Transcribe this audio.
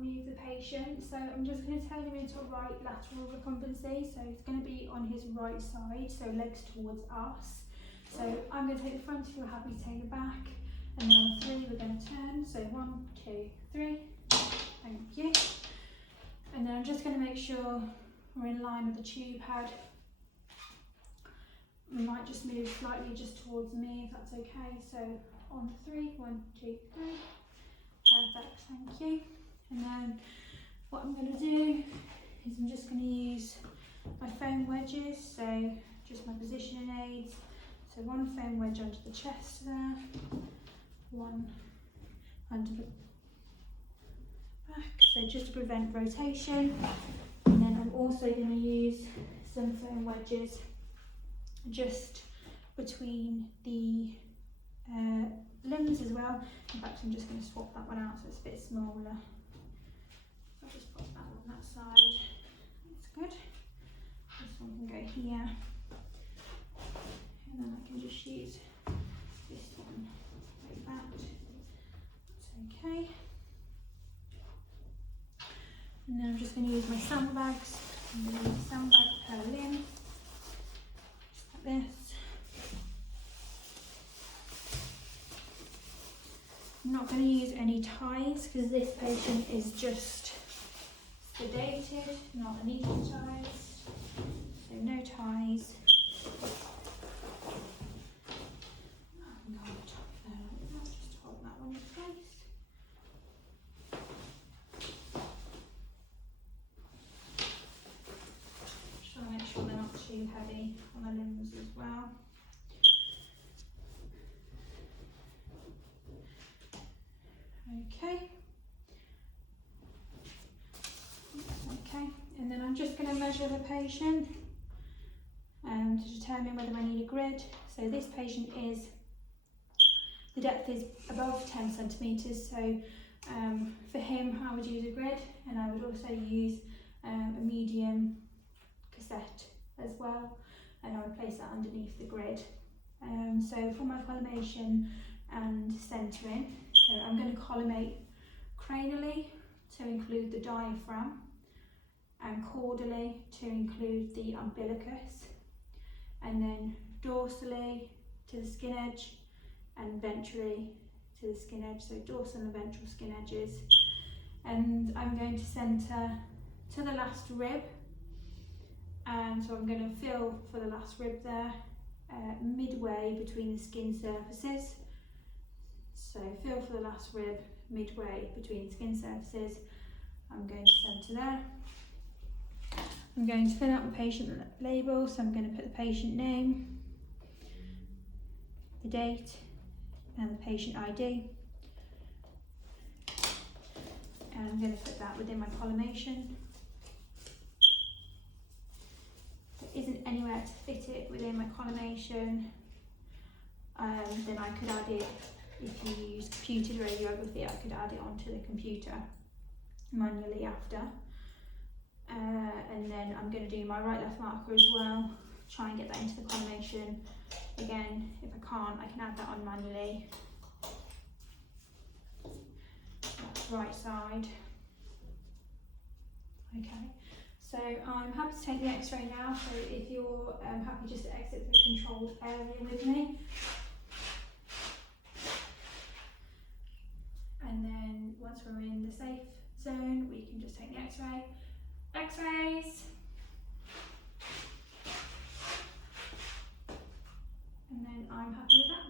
move the patient. So I'm just going to turn him into a right lateral recumbency. So it's going to be on his right side, so legs towards us. So I'm going to take the front if you're happy to take the back. And then on 3 we're going to turn. So 1, 2, 3. Thank you. And then I'm just going to make sure we're in line with the tube head. We might just move slightly just towards me if that's okay. So on 3, 1, 2, 3. Perfect, thank you. And then what I'm going to do is I'm just going to use my foam wedges, so just my positioning aids. So one foam wedge under the chest there, one under the back, so just to prevent rotation. And then I'm also going to use some foam wedges just between the limbs as well. In fact, I'm just going to swap that one out so it's a bit smaller. So I'll just pop that on that side. That's good. This one can go here. And then I can just use this one like that. That's okay. And then I'm just going to use my sandbags. I'm going to use a sandbag per limb. Just like this. I'm not going to use any ties because this patient is just sedated, not anaesthetised. So no ties. Just hold that one in place. Just want to make sure they're not too heavy on the limbs as well. Okay. Okay, and then I'm just going to measure the patient to determine whether I need a grid. So this patient is, the depth is above 10 centimetres, so for him I would use a grid, and I would also use a medium cassette as well, and I would place that underneath the grid. So for my collimation and centering, so I'm going to collimate cranially to include the diaphragm, and caudally to include the umbilicus, and then dorsally to the skin edge, and ventrally to the skin edge, so dorsal and ventral skin edges. And I'm going to centre to the last rib, and so I'm going to feel for the last rib there, midway between the skin surfaces. So feel for the last rib midway between the skin surfaces. I'm going to centre there. I'm going to fill out my patient label, so I'm going to put the patient name, the date, and the patient ID. And I'm going to put that within my collimation. If there isn't anywhere to fit it within my collimation, then I could add it. If you use computed radiography, I could add it onto the computer manually after. And then I'm going to do my right-left marker as well, try and get that into the collimation. Again, if I can't, I can add that on manually. That's right side. Okay, so I'm happy to take the x-ray now, so if you're happy just to exit the controlled area with me. And then once we're in the safe zone, we can just take the x-ray. X-rays! And then I'm happy with that.